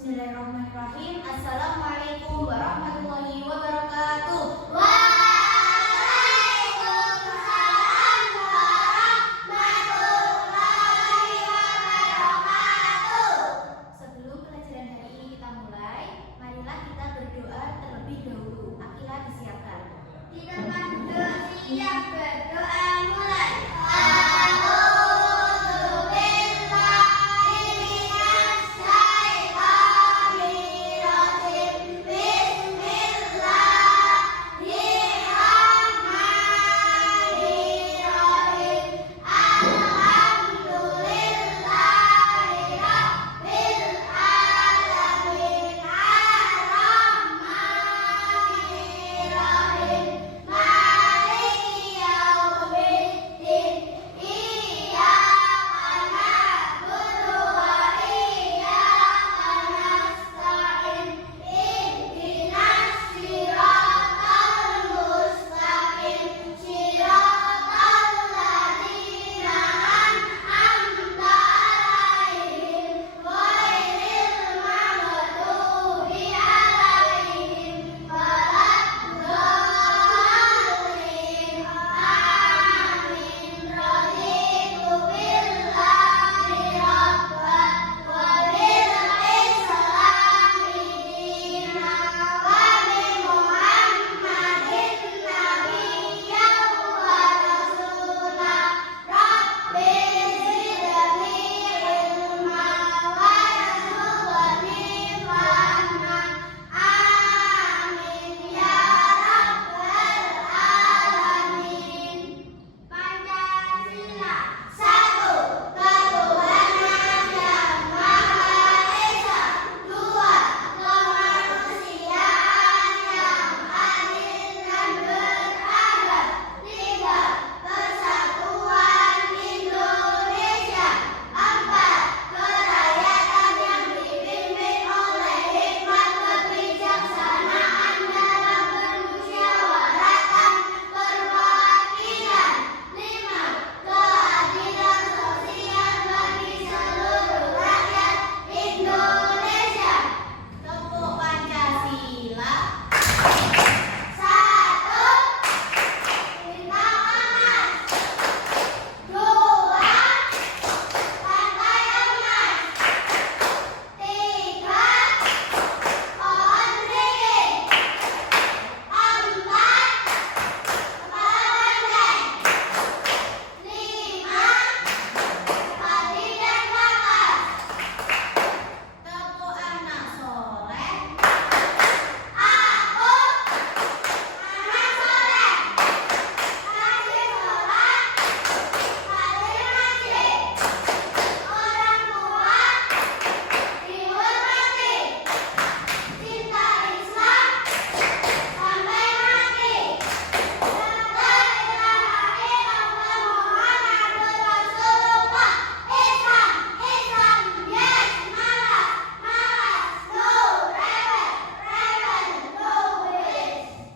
Bismillahirrahmanirrahim. Assalamualaikum warahmatullahi wabarakatuh. Waalaikumsalam warahmatullahi wabarakatuh. Sebelum pelajaran hari ini kita mulai, marilah kita berdoa terlebih dahulu. Akila disiapkan. Di tempat duduk siap berdoa mulai.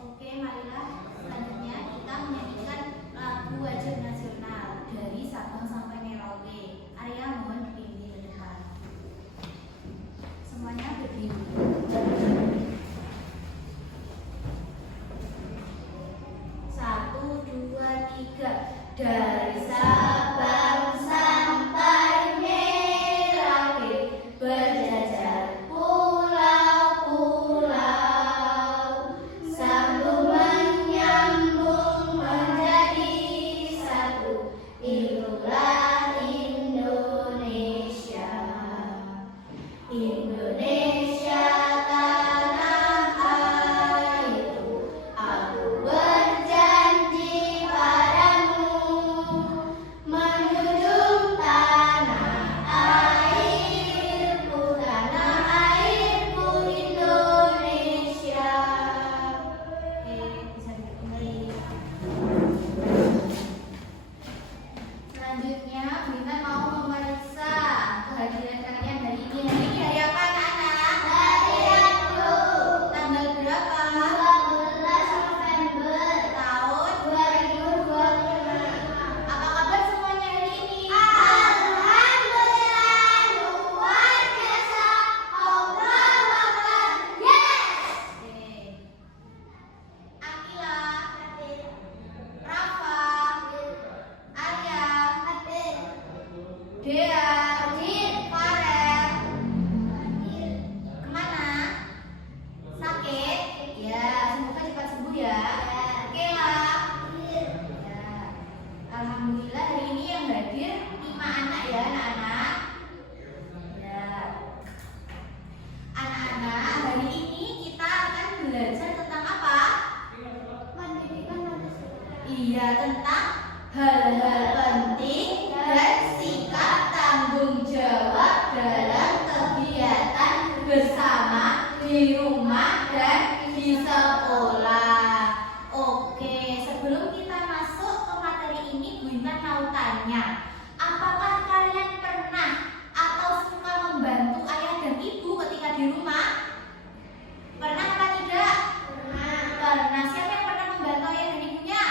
Oke, marilah selanjutnya kita menyanyikan lagu wajib nasional dari Sabang sampai Merauke. Arya mohon berdiri ke depan. Semuanya berdiri. Satu, dua, tiga. Dari Sabang sampai Merauke berjajar pulau-pulau, sambung menyambung menjadi satu. Itulah Indonesia. Indonesia tanah airku, aku berjanji padamu, menjunjung tanah airku Indonesia. Bisa dikembali. Selanjutnya, Bunda mau memeriksa kehadiran kalian hari ini. Hari ini hari apa, anak-anak? di rumah dan di sekolah. Oke, sebelum kita masuk ke materi ini, Bu Intan mau tanya, apakah kalian pernah atau suka membantu ayah dan ibu ketika di rumah? Pernah apa tidak? Pernah. Siapa yang pernah membantu ayah dan ibunya?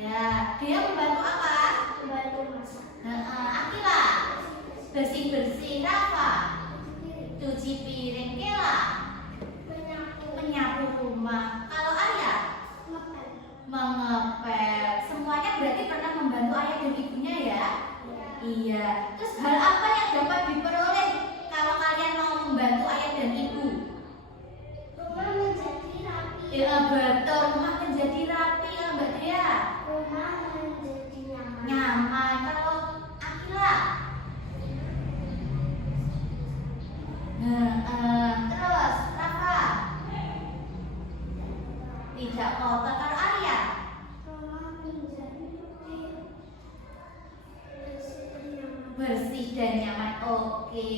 Ya, dia membantu apa? Membantu masak. Akila, bersih-bersih. Rafa, cuci piring. Kela, menyapu rumah. Kalau Arya, mengepel. Semuanya berarti pernah membantu ayah dan ibunya ya? Iya. Terus hal apa yang dapat diperoleh kalau kalian mau membantu ayah dan ibu? Rumah menjadi rapi. Ya betul, rumah menjadi rapi ya Mbak Dea. Rumah menjadi nyaman. Nyaman. Kalau Akila, terus Rafa, tidak kotor. Kalau Arya, Rumah menjadi bersih dan nyaman. Oke.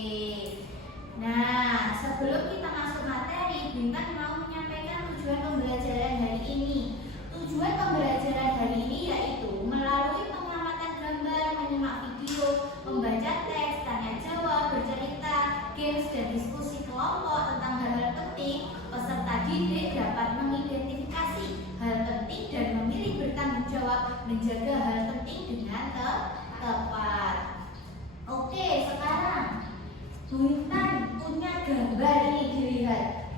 Nah, sebelum kita masuk materi, Bintang mau menyampaikan tujuan pembelajaran hari ini. Tujuan pembelajaran hari ini yaitu melalui pengamatan gambar, menyimak video, membaca teks, tanya jawab, bercerita, games, dan diskusi kelompok tentang hal-hal penting. Peserta didik dapat mengidentifikasi hal penting dan memilih bertanggung jawab menjaga hal penting dengan tepat. Oke, sekarang Bu Intan punya gambar ini, dilihat.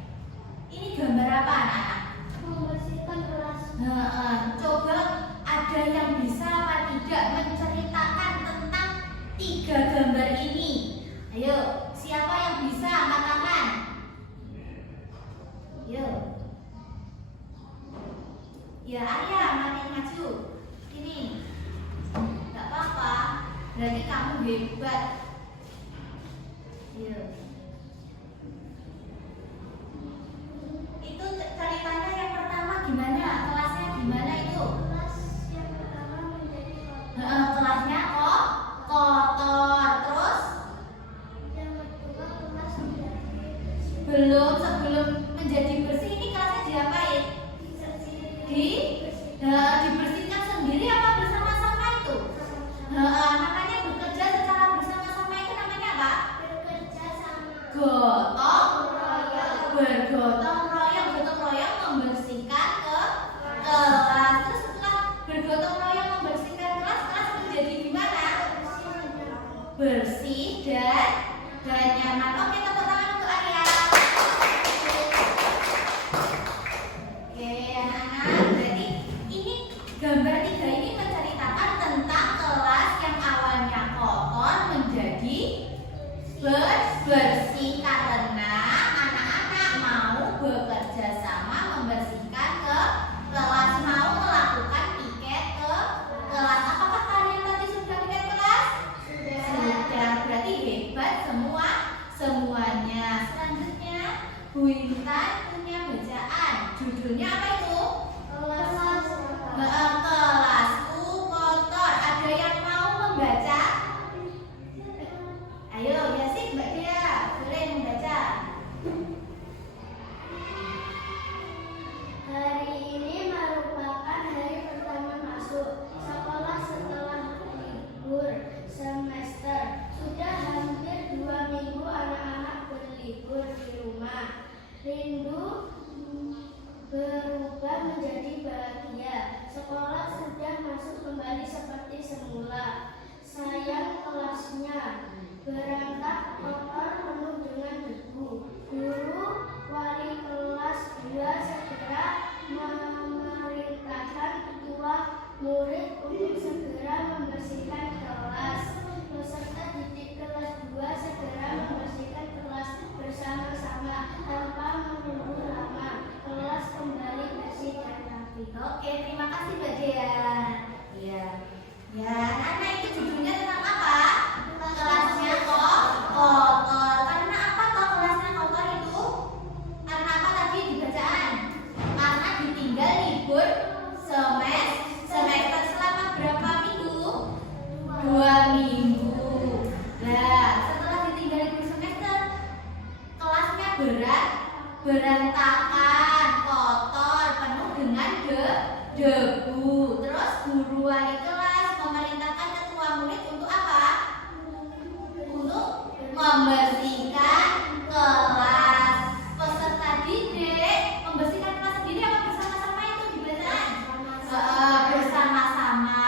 Ini gambar apa anak-anak? membersihkan kelas. Coba ada yang bisa apa tidak menceritakan tentang 3 gambar ini. Ayo, siapa yang bisa angkat tangan? Ayo. Ya Arya, mari maju. Ini. Gak apa-apa. Berarti kamu hebat. Ayo. Itu ceritanya yang pertama gimana? Kelasnya gimana itu? Kelas yang pertama menjadi kotor. Kelasnya kok kotor. Terus Yang kedua kelas menjadi bersih. sebelum menjadi bersih ini kelasnya diapain? Dibersihkan sendiri apa bersama-sama itu? Namanya bekerja secara bersama-sama itu namanya apa? Bekerja sama. Gotong bergotong royong membersihkan ke kelas. Terus setelah bergotong royong membersihkan kelas menjadi gimana? Bersih dan nyaman. Oke, tepuk tangan untuk Arya. Oke, anak-anak, berarti ini gambar 3 ini menceritakan tentang kelas yang awalnya kotor menjadi bersih karena anak-anak mau bekerja sama membersihkan ke kelas, mau melakukan piket ke kelas. Apakah kalian tadi sudah piket kelas? Sudah, berarti hebat semuanya. Selanjutnya Bu Intan punya bacaan. Judulnya apa itu? Kelasku kotor. Ada yang mau membaca? Ayo, Yasin, Mbak Dea, boleh membaca. Hari ini merupakan hari pertama masuk sekolah setelah libur semester. Sudah hampir 2 minggu anak-anak berlibur di rumah. Rindu berubah menjadi bahagia. Sekolah sudah masuk kembali seperti semula. Sayang kelasnya berangkat kotor penuh dengan debu. Guru wali kelas 2 segera memerintahkan ketua murid untuk segera membersihkan kelas. Peserta didik kelas 2 segera membersihkan kelas bersama-sama tanpa menunggu lama. Kelas kembali bersih dan rapi. Oke, terima kasih Mbak Dea. Iya. Ya, anak itu judulnya tentang apa? Kelasnya kok kotor. Karena apa toh kelasnya kotor itu? Karena apa tadi di bacaan? Karena ditinggal libur semester selama berapa minggu? 2 minggu. Nah, setelah ditinggal libur semester, kelasnya berat berantakan, kotor, penuh dengan debu. Terus guru wali kelas memerintahkan ketua murid untuk apa? Untuk membersihkan kelas. Peserta didik membersihkan kelas sendiri apa bersama-sama itu dibacaan? Bersama-sama.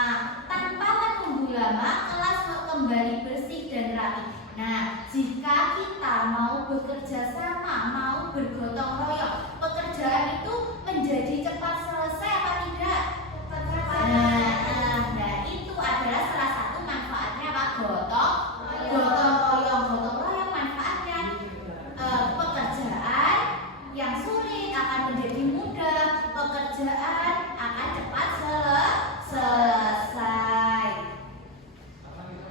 Tanpa menunggu lama, kelas kembali bersih dan rapi. Nah, jika kita mau bekerja sama, mau bergotong royong, pekerjaan itu menjadi cepat selesai apa tidak? Nah, itu adalah salah satu manfaatnya apa? Gotong royong manfaatnya pekerjaan yang sulit akan menjadi mudah, pekerjaan akan cepat selesai.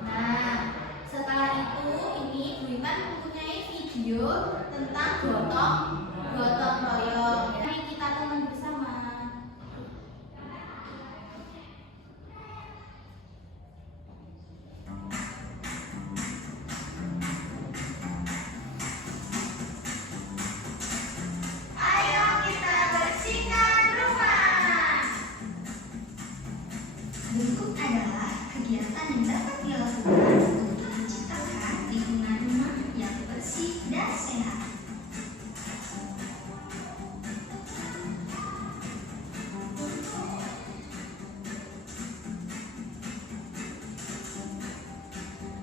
Nah, setelah itu ini Bu Iman mempunyai video tentang gotong royong. Mari kita tonton bersama. Ayo kita bersihkan rumah. Berikut adalah kegiatan yang dapat dilakukan untuk menciptakan lingkungan rumah yang bersih dan sehat.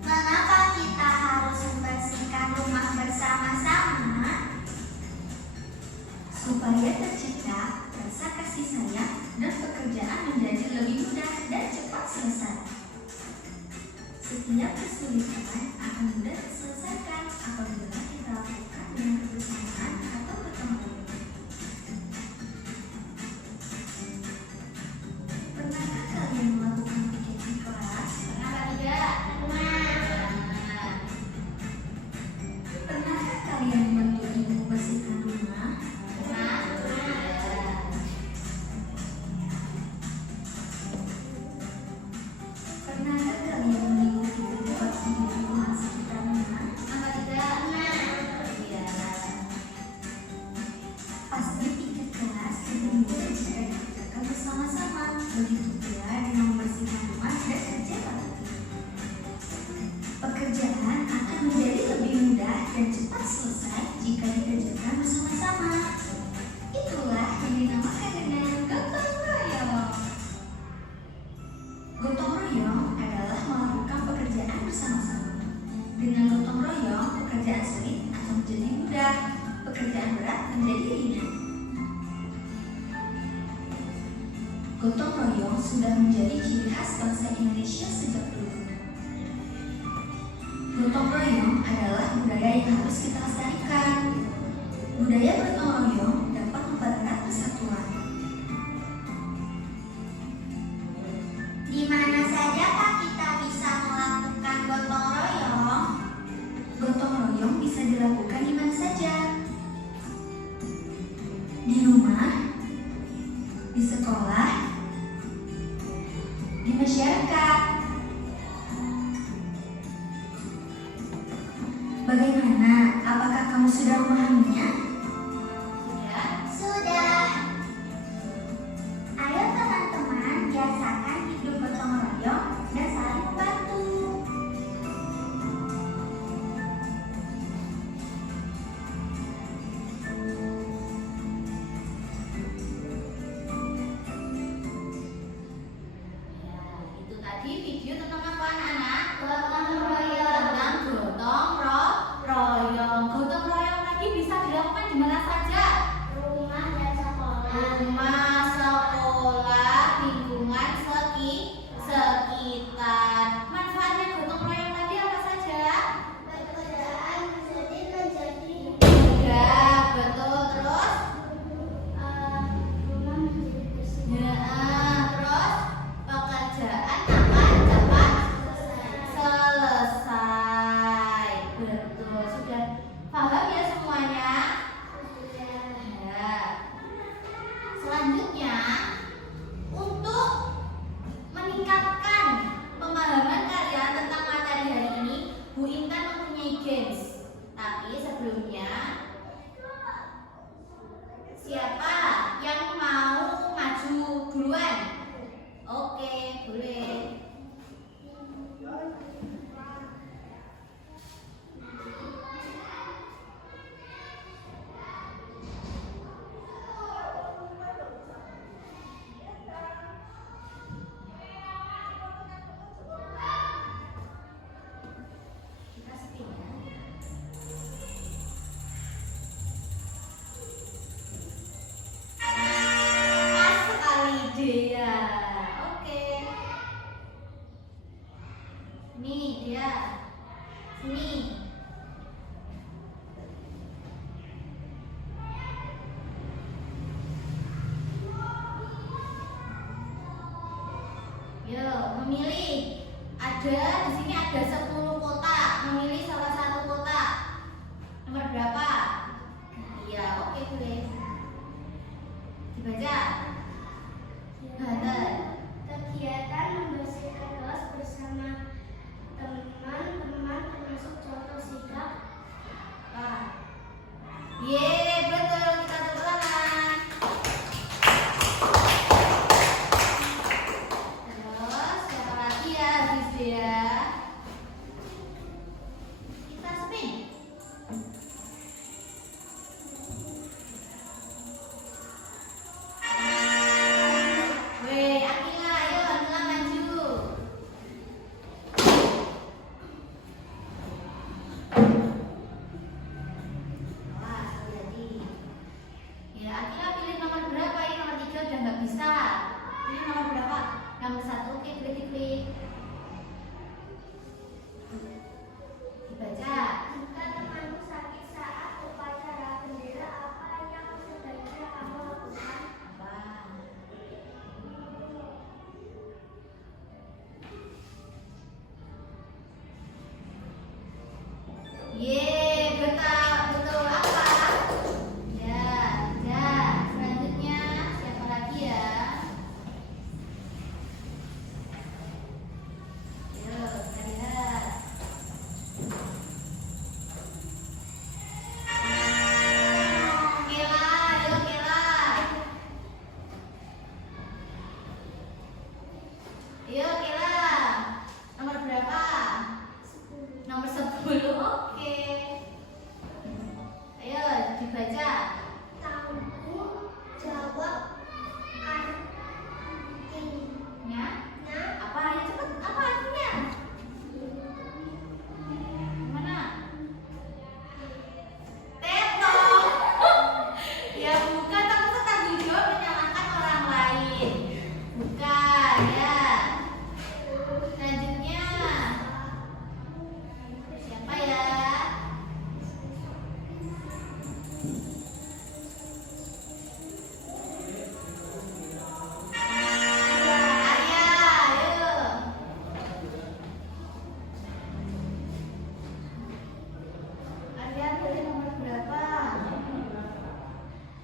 Mengapa kita harus membersihkan rumah bersama-sama? Supaya tercipta rasa kasih sayang dan pekerjaan menjadi lebih mudah dan cepat selesai. Setiap kesulitan akan mudah diselesaikan apabila kita lakukan dengan kebersamaan atau gotong royong. Pernahkah kalian melakukan piket di kelas? Kenapa tidak? Pernahkah kalian membantu ibu membersihkan rumah? Pernahkah kalian mengikuti tempat di rumah sekitar rumah? Kenapa tidak? Iya. Pasti piket kelas lebih mudah jika dikerjakan bersama-sama. Begitu pula dengan membersihkan rumah dan kerja bakti. Pekerjaan akan menjadi lebih mudah dan cepat selesai jika dikerjakan bersama-sama. Itulah yang dinamakan dengan gotong royong. Gotong royong adalah melakukan pekerjaan bersama-sama. Dengan gotong royong, pekerjaan sulit akan menjadi mudah, pekerjaan berat menjadi ringan. Gotong royong sudah menjadi ciri khas bangsa Indonesia sejak dulu. Gotong royong adalah budaya yang harus kita lestarikan. Budaya gotong royong dapat mempererat persatuan. Di mana sajakah kita bisa melakukan gotong royong? Gotong royong bisa dilakukan di mana saja. Di rumah, di sekolah, di masyarakat. Bagaimana? Apakah kamu sudah memahaminya? Sudah. Ayo teman-teman, biasakan hidup gotong royong dan saling membantu. Itu tadi video tentang apa anak-anak? Gotong royong. Tentang gotong royong. Gotong royong tadi bisa dilakukan Memilih. Ada di sini ada 10 kotak. Memilih salah satu kotak. Nomor berapa? Iya, oke boleh. Dibaca. Banten. Kegiatan membersihkan kelas bersama teman-teman termasuk contoh sikap. Yeay, betul, kita tepuk tangan. Terus, siapa lagi ya, habis ya? Kita spin. Weh, Akila, ayo, Akila maju. Awas, hati-hati. Ya, Akila pilih nomor berapa? Ini nomor 3 udah nggak bisa. Ini nomor berapa? Nomor 1, oke, klik. Dibaca. Jika temanmu sakit saat upacara bendera, apa yang sebaiknya kamu lakukan? Apa? Yeay, betul apa? Ya, selanjutnya siapa lagi ya? Ayo, kita lihat. Kela, ayo Kela. Ayo Kela. Nomor berapa? Nomor 10, oke. Ayo dibaca. Tanggung jawab artinya Apa? Ayo cepet. Apa artinya? Mana? Teto. Ya bukan, tapi itu tanggung jawab menyalahkan orang lain. Bukan, ya. Selanjutnya siapa ya? Arya, ayo. Arya pilih nomor berapa?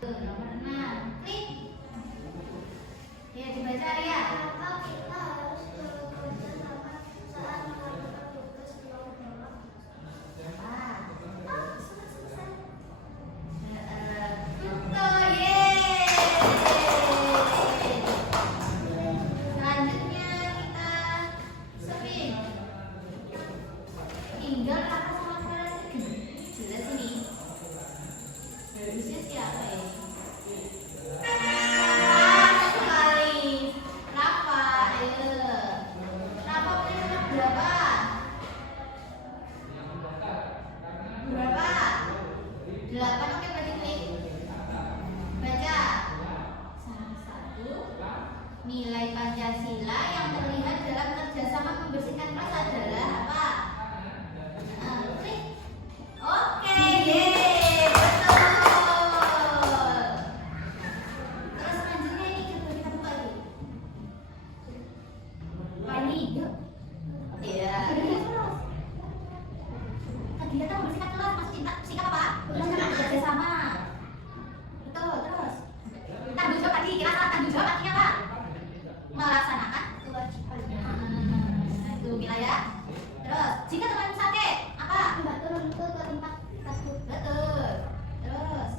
Nomor 6. Klik. Ya, dibaca Arya. Kenapa kita harus bekerja sama saat melakukan tugas kelompok? Apa? Selesai. Betul, yeay. Selanjutnya kita spin. Tinggal apa sama Clara lagi? Jelas ini. Bagusnya siapa ya? Rafa sekali. Rafa, ayo. Rafa pilih nomor berapa? Berapa? 8, oke berarti klik. Baca. Salah satu nilai Pancasila yang terlihat dalam kerjasama membersihkan kelas adalah apa? Klik. Oke, yeay, betul. Terus selanjutnya ini coba kita buka lagi. Apa ini? Yuk. Iya. Kegiatan membersihkan kelas masuk sikap apa? Kerjasama. Betul, terus. Tanggung jawab tadi, kira salah tanggung jawab artinya apa? Melaksanakan kewajiban. Itu Mila ya. Terus, jika teman sakit, apa? Membantu menuntut ke tempat takut. Betul. Terus,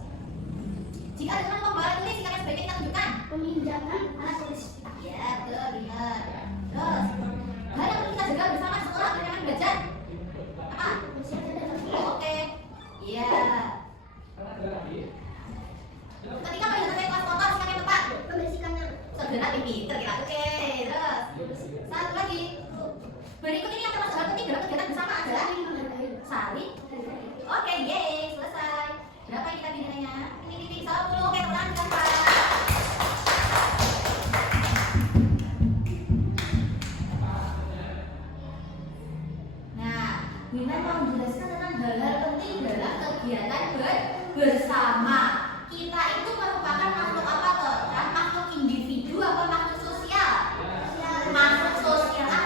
jika ada teman membawa tulis, sikap yang sebaiknya kita tunjukkan. Peminjaman alat tulis. Ya, betul, benar. Terus, hal yang perlu kita jaga bersama sekolah kenyamanan belajar. Apa? Bersihkan dan Oke. Iya. Ketika melihat kelas kotor, sikap yang tepat. membersihkannya. Segera pinter kita. Oke. Terus, satu lagi. Berikut ini yang termasuk hal penting dalam kegiatan bersama adalah saling. Oke, yeay, selesai. Berapa ini tadi nilainya? Ini 10. Oke, lanjutkan Pak. Nah, Bina mau menjelaskan tentang hal-hal penting dalam kegiatan bersama. Kita itu merupakan makhluk apa toh? Kan makhluk individu apa makhluk sosial? Makhluk sosial.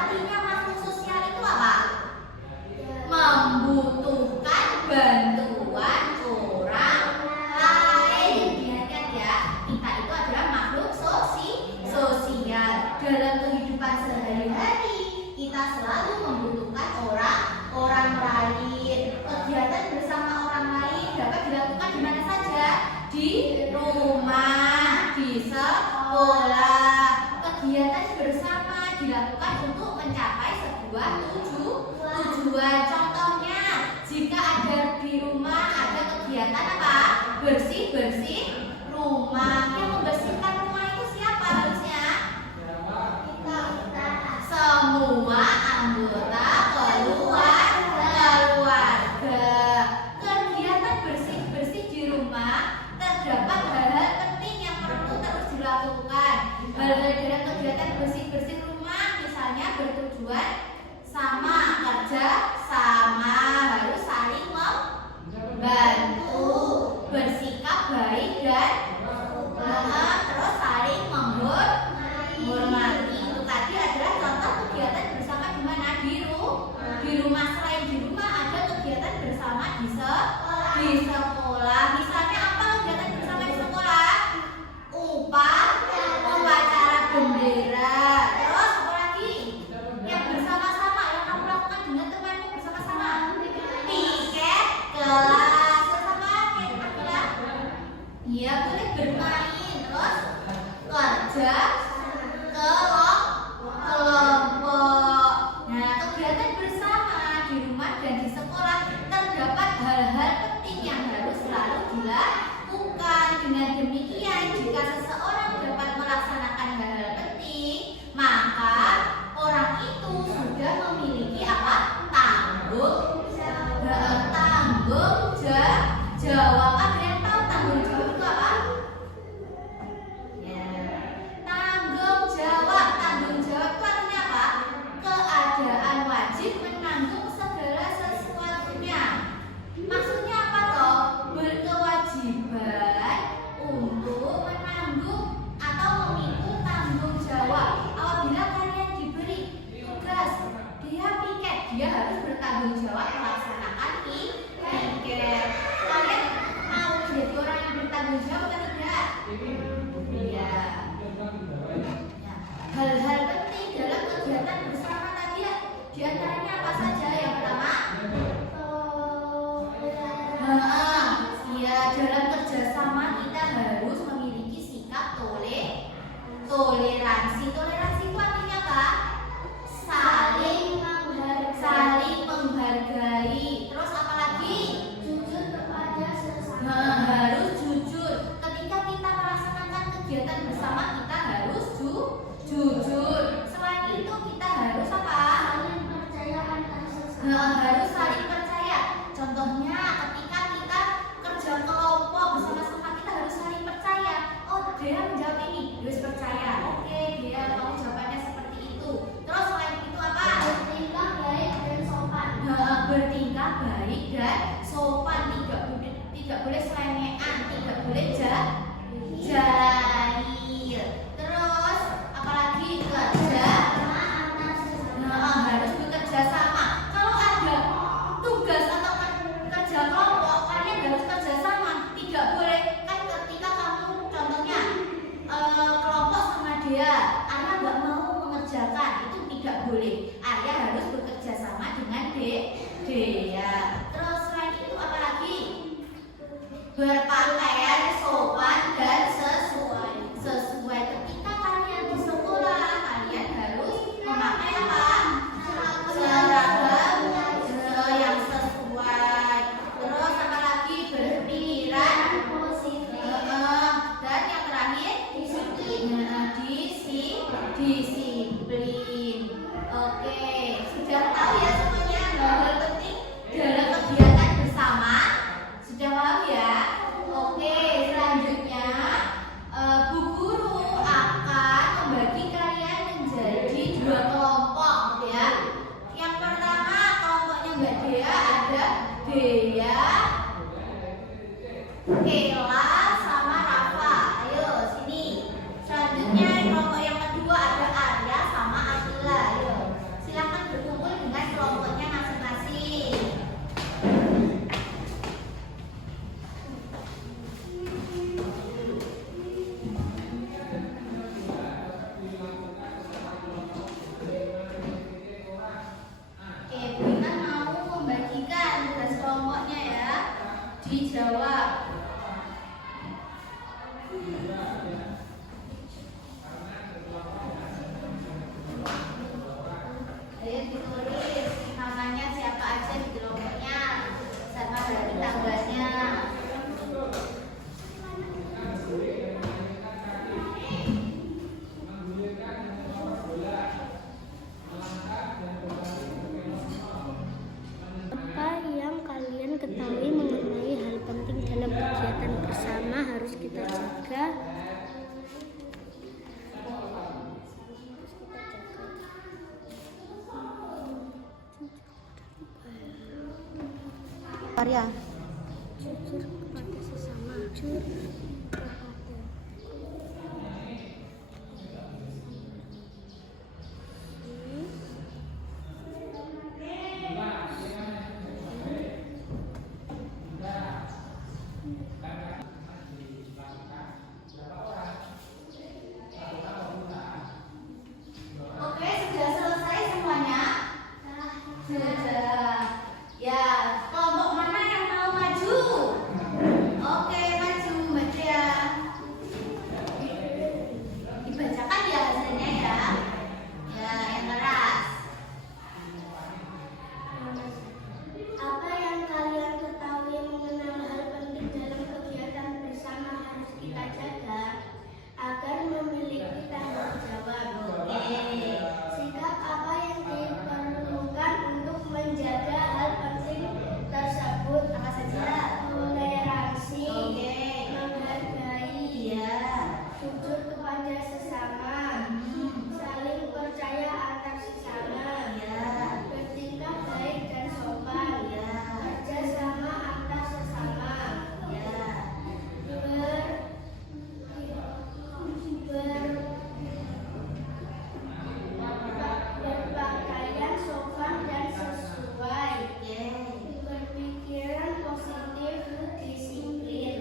dilakukan di mana saja? Di rumah, di sekolah. Kegiatan bersama dilakukan untuk mencapai sebuah tujuan. Contohnya, jika ada di rumah ada kegiatan apa? Bersih-bersih rumah. Yang membersihkan rumah itu siapa harusnya? Semua anggota keluarga. Kegiatan bersih-bersih di rumah terdapat hal-hal penting yang perlu terus dilakukan. Hal-hal dalam kegiatan bersih-bersih rumah misalnya bertujuan sama, kerja sama, harus saling membantu, bersikap baik dan terus saling menghormati. Itu tadi adalah contoh kegiatan bersama di mana? Di rumah. Selain di rumah ada kegiatan bersama di sekolah. Misalnya apa kegiatan bersama di sekolah? Upacara bendera. Terus apa lagi? Yang bersama-sama yang kamu lakukan dengan temanmu bersama-sama. Piket kelas. Sama piket kelas. Iya, boleh bermain. Terus kerja kelompok. Nah, kegiatan bersama di rumah dan di sekolah terdapat hal-hal penting yang harus selalu dilakukan. Dengan demikian, jika seseorang dapat melaksanakan hal-hal penting, maka orang itu sudah memiliki apa? Tanggung jawab. Ada yang tahu tanggung jawab itu apa? Ya. Tanggung jawab itu artinya apa? Keadaan wajib menanggung segala sesuatunya. Maksudnya apa toh? Berkewajiban untuk menanggung atau memikul tanggung jawab. Apabila kalian diberi tugas, dia piket, dia harus bertanggung jawab melaksanakan piket. Kalian mau jadi orang yang bertanggung jawab atau tidak? Iya. Hal-hal penting dalam kegiatan bersama tadi di antaranya apa saja? Yang pertama, dalam kerjasama kita harus memiliki sikap toleransi. Toleransi itu artinya apa? Saling menghargai. Terus apa lagi? Jujur kepada sesama. Harus jujur. Ketika kita melaksanakan kegiatan bersama kita harus jujur. Selain itu kita harus apa? Saling percaya antar sesama. Harus saling percaya. Contohnya ketika kita kerja kelompok bersama-sama kita harus saling percaya. Oh, dia menjawab ini, harus percaya. Oke, dia mau jawabannya seperti itu. Terus selain itu apa? Bertingkah baik dan sopan. Bertingkah baik dan sopan. Tidak boleh selengean, tidak boleh jahil. Terus apalagi kerja harus bekerja sama. Kalau ada tugas atau kerja kelompok, kalian harus kerja sama. Tidak boleh kan ketika kamu contohnya kelompok sama dia, Ayah nggak mau mengerjakan, itu tidak boleh. Ayah harus bekerja sama dengan dia. Terus selain itu apalagi? Berpakaian sopan dan sesuai. Ketika kalian di sekolah, kalian harus memakai apa? Seragam yang sesuai. Terus apa lagi? Berpikiran positif. Dan yang terakhir disiplin. Oke, sudah tahu ya semuanya hal-hal penting dalam kegiatan bersama. Sudah paham ya? Oke, selanjutnya Bu Guru akan membagi kalian menjadi 2 kelompok ya. Yang pertama kelompoknya Mbak Dea ada Dea, Kela, sama Rafa. Ayo sini. Selanjutnya kelompok yang kedua ada Arya sama Akila. Ayo silakan berkumpul dengan kelompoknya masing-masing. Oke, Bu Intan mau membagikan tugas kelompoknya ya. Dijawab. Ayo ditulis namanya siapa aja di kelompoknya sama hari tanggalnya. Apa yang kalian ketahui mengenai hal penting dalam kegiatan bersama harus kita jaga? Karya. Jujur kepada sesama. Jujur kepada Oke, sudah selesai semuanya? Sudah. Ya, kelompok mana yang mau maju? Oke, maju, baca ya. Dibacakan ya hasilnya ya. Ya, yang keras. apa yang kalian ketahui mengenai hal penting dalam kegiatan bersama harus kita jaga agar memiliki tanggung jawab? Sikap apa yang diperlukan untuk menjaga hal penting tersebut? Apa saja? Toleransi, Oke. menghargai, Iya. jujur kepada sesama, saling percaya antar sesama, Iya. bertingkah baik dan sopan, Iya. kerja sama antar sesama, Ya. berpakaian sopan dan sesuai, Yeay. berpikiran positif, disiplin.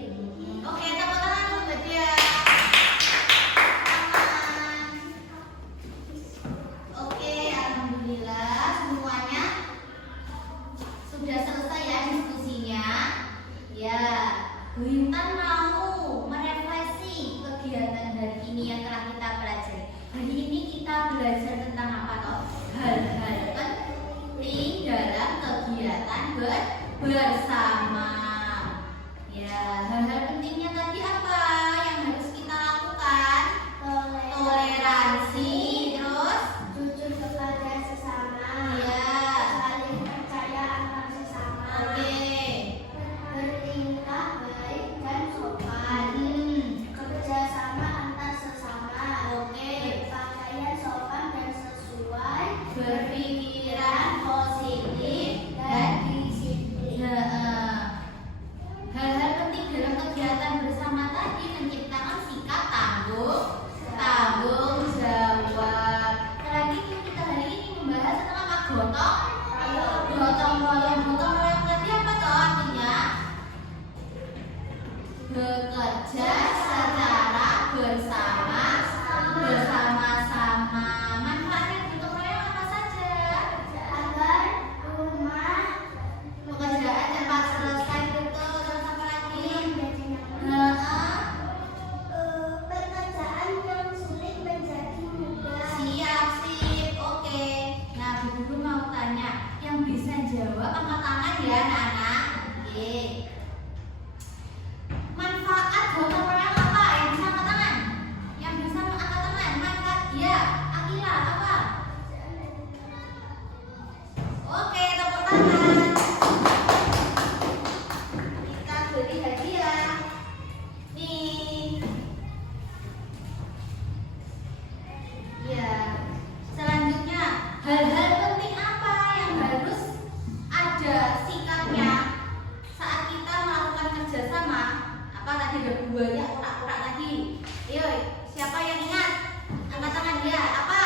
Oke, tepuk tangan untuk Badia. Tangan. Oke, alhamdulillah semuanya sudah selesai ya diskusinya. Ya, Bu Intan mau merefleksi kegiatan hari ini yang telah kita pelajari. Hari ini kita belajar tentang apa toh? Hal-hal penting dalam kegiatan bersama. Ya, hal-hal pentingnya tadi apa yang harus kita lakukan? Toleransi, terus Jujur kepada sesama, ya, saling percaya antar sesama, oke, bertingkah baik dan sopan, kerja sama antar sesama, oke, berpakaian sopan dan sesuai, berpikiran positif dan disiplin. ya, hal-hal penting dalam kegiatan bersama tadi menciptakan sikap tanggung jawab. Terakhir kita hari ini membahas tentang apa? Gotong royong tadi apa toh artinya? Bekerja secara bersama-sama. Manfaatnya gotong royong apa saja? Agar rumah Pekerjaan cepat selesai, betul. Terus apa lagi? pekerjaan yang sulit menjadi mudah. Siap, sip, oke. Nah, Bu Guru mau tanya, yang bisa jawab angkat tangan ya anak-anak. Oke. Manfaat gotong royong apa? Yang bisa angkat tangan? Yang bisa angkat tangan? Manfaat ya. Akila apa? Oke, tepuk tangan. Kita beri hadiah. Nih. Ya. Selanjutnya, hal-hal penting apa yang harus ada sikapnya saat kita melakukan kerjasama? Apa tadi ada buahnya, urak-urak tadi? Ayo, siapa yang ingat? Angkat tangan dia. Apa?